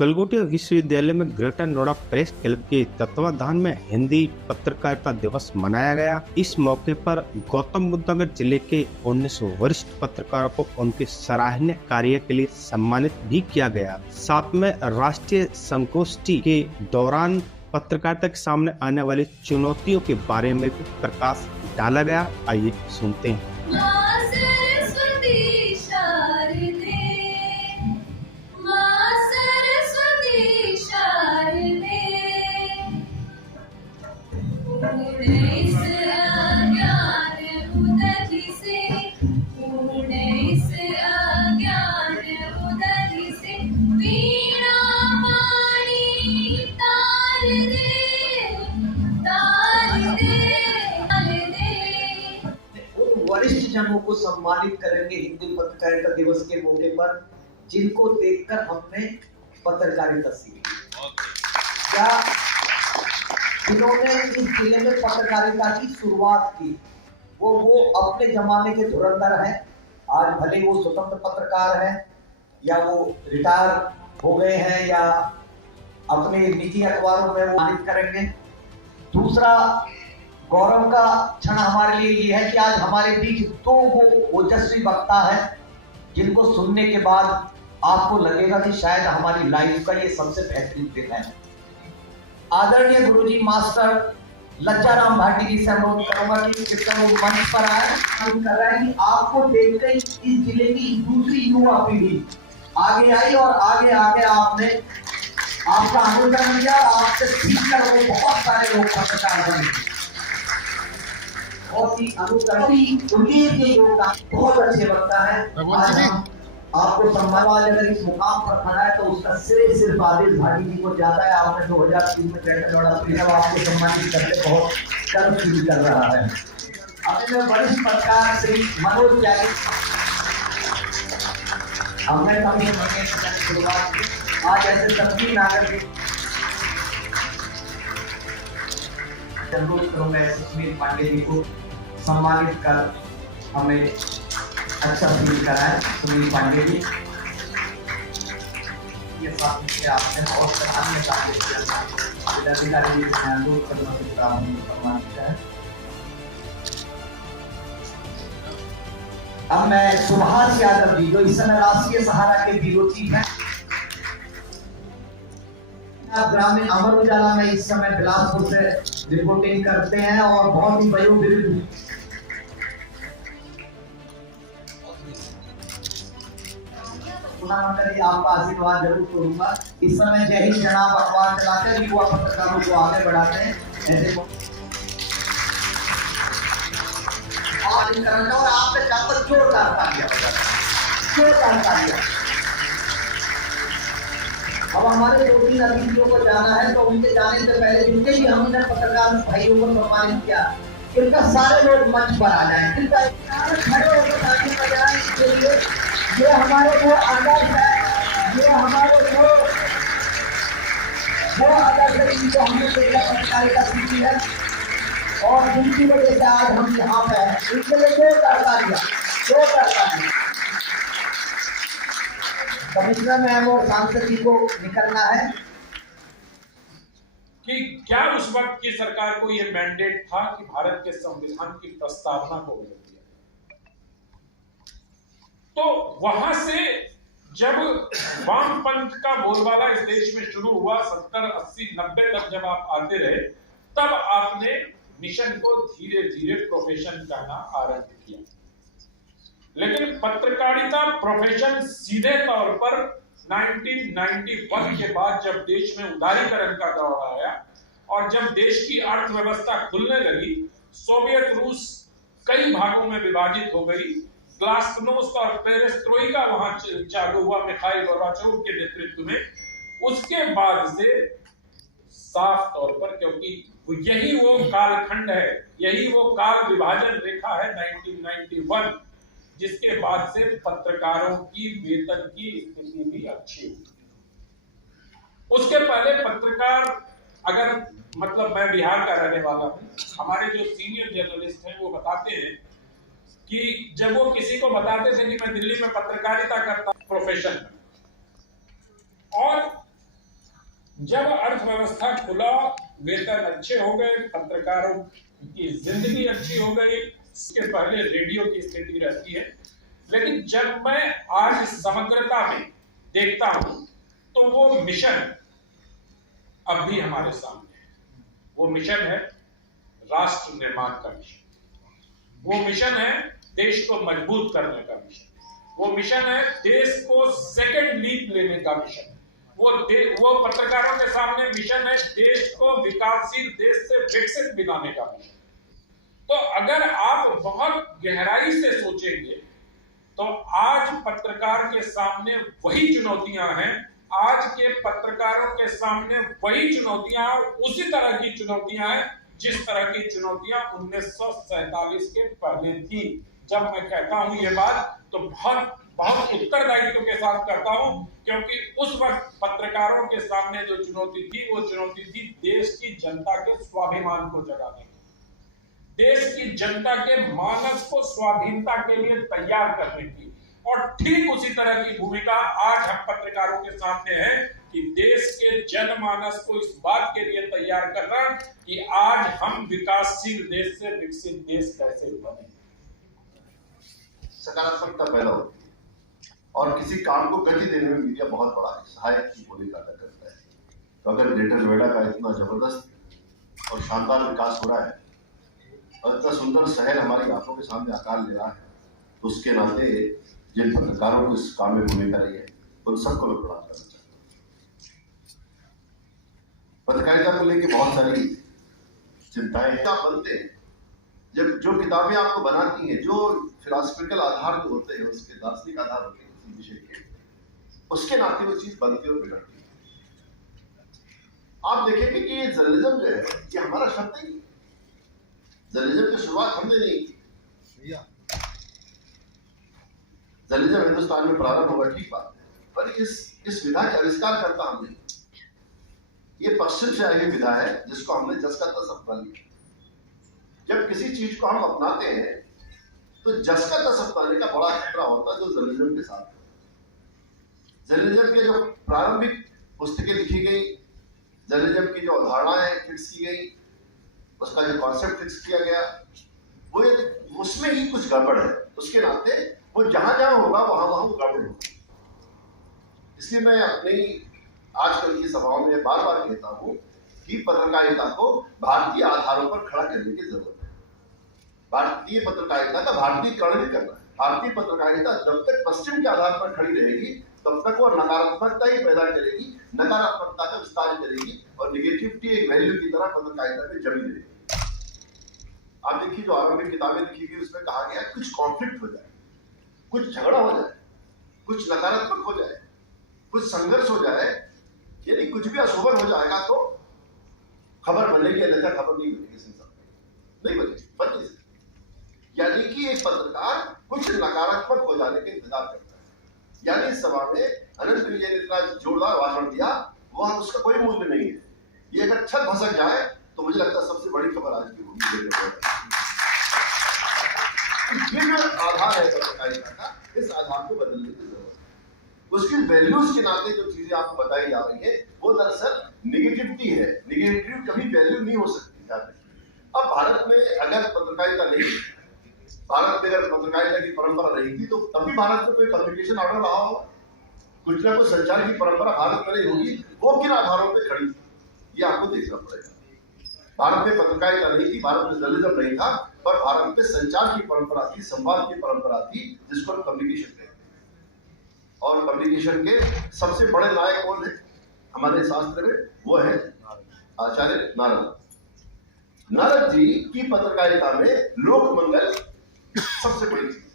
गलगोटिया विश्वविद्यालय में greater Noida press club के तत्वाधान में हिंदी पत्रकारिता दिवस मनाया गया। इस मौके पर गौतम बुद्ध नगर जिले के 19 वरिष्ठ पत्रकारों को उनके सराहनीय कार्य के लिए सम्मानित भी किया गया। साथ में राष्ट्रीय संगोष्ठी के दौरान पत्रकारिता के सामने आने वाली चुनौतियों के बारे में भी प्रकाश डाला गया। आइए सुनते हैं। वरिष्ठ जनों को सम्मानित करेंगे हिंदी पत्रकारिता दिवस के मौके पर, जिनको देखकर हमने पत्रकारिता सीखी या जिन्होंने इस जिले में पत्रकारिता की शुरुआत की, वो अपने जमाने के धुरंधर हैं। आज भले वो स्वतंत्र पत्रकार हैं या वो रिटायर हो गए हैं या अपने निजी अखबारों में वो सम्मानित करेंगे। दूसरा गौरव का क्षण हमारे लिए ये है कि आज हमारे बीच दो वो ओजस्वी वक्ता है जिनको सुनने के बाद आपको लगेगा कि शायद हमारी लाइफ का ये सबसे बेहतरीन दिन है। आदरणीय गुरुजी मास्टर लज्जाराम भाटी जी से अनुरोध करूंगा कि कृपया वो मंच पर आए। हम कर रहे हैं कि आपको देखकर इस जिले की दूसरी युवा पीढ़ी आगे आई और आगे आगे आपने आपका अनुकरण किया, आपसे सीखकर वो बहुत सारे लोग पत्रकार बने। बहुत ही अनुकरणीय के योगदान बहुत अच्छे लगता है। आपको सम्मान अगर इस मुकाम पर खड़ा है तो उसका श्रेय सिर्फ आदिल भाटी जी को ज्यादा है। आपने 2003 में ग्रेटर नोएडा प्रेस आपको सम्मानित करके बहुत गर्व फील कर रहा है। अपने वरिष्ठ पत्रकार श्री मनोज त्यागी हमने कभी शुरुआत की। आज ऐसे सभी नागरिक अनुरोध करूंगा सुनील पांडे जी को सम्मानित कर हमें अच्छा फील कराएं। सुनील पांडे जी ये साथ में आपने बहुत सराहनीय कार्य किया था। जिलाधिकारी जी से अनुरोध करना सम्मानित है। अब मैं सुभाष यादव जी जो इस समय राष्ट्रीय सहारा के ब्यूरो चीफ हैं, ग्रामीण अमर उजाला में इस समय बिलासपुर से रिपोर्टिंग करते हैं और बहुत ही वयोवृद्ध आपका आशीर्वाद जरूर करूंगा। इस समय जय हिंद जनाब अखबार चलाकर युवा पत्रकारों को आगे बढ़ाते हैं ऐसे और आपने जाकर जोरदार तालियां अब हमारे 2-3 अतिथियों को जाना है तो उनके जाने से पहले जिनके भी हमने पत्रकार भाइयों को सम्मानित किया, इनका सारे लोग मंच पर आ जाएं। इनका खड़े होकर ताली बजाएं। इसके लिए ये हमारे वो आदर्श है, ये हमारे वो आदर्श है जिनको हमने पत्रकारिता सीखी है और जिनकी वजह से आज हम यहाँ पे हैं। इनके लिए जोरदार तालियां। कमिश्नर मैम और सांसद जी को निकलना है कि क्या उस वक्त की सरकार को यह मैंडेट था कि भारत के संविधान की प्रस्तावना को बदल दिया। तो वहां से जब वामपंथ का बोलबाला इस देश में शुरू हुआ 70, 80, 90 तक जब आप आते रहे, तब आपने मिशन को धीरे धीरे प्रोफेशन कहना आरंभ किया। लेकिन पत्रकारिता प्रोफेशन सीधे तौर पर 1991 के बाद जब देश में उदारीकरण का दौर आया और जब देश की अर्थव्यवस्था खुलने लगी, सोवियत रूस कई भागों में विभाजित हो गई, ग्लास्नोस्ट और पेरेस्ट्रोइका वहां चालू हुआ मिखाइल गोर्बाचोव के नेतृत्व में। उसके बाद से साफ तौर पर, क्योंकि यही वो कालखंड है, यही वो काल विभाजन रेखा है 1991, जिसके बाद से पत्रकारों की वेतन की स्थिति भी अच्छी हुई। उसके पहले पत्रकार, अगर मतलब मैं बिहार का रहने वाला हूं, हमारे जो सीनियर जर्नलिस्ट हैं वो बताते हैं कि जब वो किसी को बताते थे कि मैं दिल्ली में पत्रकारिता करता प्रोफेशन में, और जब अर्थव्यवस्था खुला, वेतन अच्छे हो गए, पत्रकारों की जिंदगी अच्छी हो गई, इसके पहले रेडियो की स्थिति रहती है। लेकिन जब मैं आज समग्रता में देखता हूं तो वो मिशन अब भी हमारे सामने है। वो मिशन है राष्ट्र निर्माण का मिशन, वो मिशन है देश को मजबूत करने का मिशन, वो मिशन है देश को सेकंड लीप लेने का मिशन, वो पत्रकारों के सामने मिशन है देश को विकासशील देश से विकसित बनाने का मिशन। तो अगर आप बहुत गहराई से सोचेंगे तो आज पत्रकार के सामने वही चुनौतियां हैं, आज के पत्रकारों के सामने वही चुनौतियां और उसी तरह की चुनौतियां हैं जिस तरह की चुनौतियां 1947 के पहले थी। जब मैं कहता हूं ये बात तो बहुत उत्तरदायित्व के साथ करता हूं, क्योंकि उस वक्त पत्रकारों के सामने जो चुनौती थी वो चुनौती थी देश की जनता के स्वाभिमान को जगाने की, देश की जनता के मानस को स्वाधीनता के लिए तैयार करने की। और ठीक उसी तरह की भूमिका आज हम पत्रकारों के सामने है कि देश के जनमानस को इस बात के लिए तैयार करना कि आज हम विकासशील देश से विकसित देश कैसे बने। सकारात्मकता पैदा होती है और किसी काम को गति देने में मीडिया बहुत बड़ा सहायक की भूमिका अदा करता है। तो अगर ग्रेटर नोएडा का इतना जबरदस्त और शानदार विकास हो रहा है और इतना सुंदर शहर हमारी आंखों के सामने आकार ले रहा है, तो उसके नाते जिन पत्रकारों को इस काम में भूमिका रही है उन सबको मैं प्रणाम करना चाहता हूँ। पत्रकारिता को लेकर बहुत सारी चिंताएं बनते हैं। जब जो किताबें आपको बनाती हैं, जो फिलोसफिकल आधार जो होते हैं, उसके दार्शनिक आधार होते हैं किसी विषय के, उसके नाते वो चीज बनती और बिगड़ती है। आप देखेंगे कि ये जर्नलिज्म जो है ये हमारा शब्द ही, जर्नलिज्म की शुरुआत हमने नहीं की। जर्नलिज्म हिंदुस्तान में प्रारंभ हुआ, ठीक बात है, पर इस विधा का आविष्कार करता हमने। ये पश्चिम से आई हुई विधा है जिसको हमने जस का तस अपना लिया। जब किसी चीज को हम अपनाते हैं तो जस का तस अपनाने का बड़ा खतरा होता है, जो जर्नलिज्म के साथ है। जर्नलिज्म के जो प्रारंभिक पुस्तकें लिखी गई, जर्नलिज्म की जो अवधारणाएं फिक्स की गई, उसका जो कॉन्सेप्ट फिक्स किया गया, वो उसमें ही कुछ गड़बड़ है। उसके नाते वो जहां जहां होगा वहां वो गड़बड़ होगा। इसलिए मैं अपनी आजकल की सभाओं में बार बार कहता हूं कि पत्रकारिता को भारतीय आधारों पर खड़ा करने की जरूरत है। भारतीय पत्रकारिता का भारतीयकरण भी करना है। भारतीय पत्रकारिता जब तक पश्चिम के आधार पर खड़ी रहेगी तब तक वो नकारात्मकता ही पैदा करेगी, नकारात्मकता का विस्तार करेगी और निगेटिविटी एक वैल्यू की तरह पत्रकारिता में जमी रहेगी। आप देखिए जो आरंभिक किताबें लिखी गई उसमें कहा गया कुछ कॉन्फ्लिक्ट हो जाए, कुछ झगड़ा हो जाए, कुछ नकारात्मक हो जाए, कुछ संघर्ष हो जाए, यानी कुछ भी अशोभन हो जाएगा तो खबर बनेगी, अन्यथा खबर नहीं बनेगी, नहीं बनेगी, बन नहीं। यानी कि एक पत्रकार कुछ नकारात्मक हो जाने के इंतजार करता है। यानी इस सभा में अनंत विजय ने इतना जोरदार भाषण दिया, वह उसका कोई मूल्य नहीं है। ये अगर छत भसक जाए तो मुझे लगता है सबसे बड़ी खबर आज की होगी। ये जो आधार है पत्रकारिता का, इस आधार को बदलने की जरूरत है। उसकी वैल्यूज के नाते जो चीजें आपको बताई जा रही है वो दरअसल निगेटिविटी है। निगेटिव कभी वैल्यू नहीं हो सकती। अब भारत में अगर पत्रकारिता नहीं, भारत में अगर पत्रकारिता की परंपरा नहीं थी तो तभी भारत में कोई कम्युनिकेशन ऑर्डर रहा होगा, कुछ ना कुछ संचार की परंपरा भारत में नहीं होगी। वो किन आधारों पर खड़ी थी ये आपको देखना पड़ेगा। भारत में पत्रकारिता नहीं थी, भारत में जर्नलिज्म नहीं था, पर भारत में संचार की परंपरा थी, संवाद की परंपरा थी, जिसको हम कम्युनिकेशन कहते हैं। और कम्युनिकेशन के सबसे बड़े नायक कौन है हमारे शास्त्र में? वो है आचार्य नारद। नारद जी की पत्रकारिता में लोक मंगल सबसे बड़ी थी।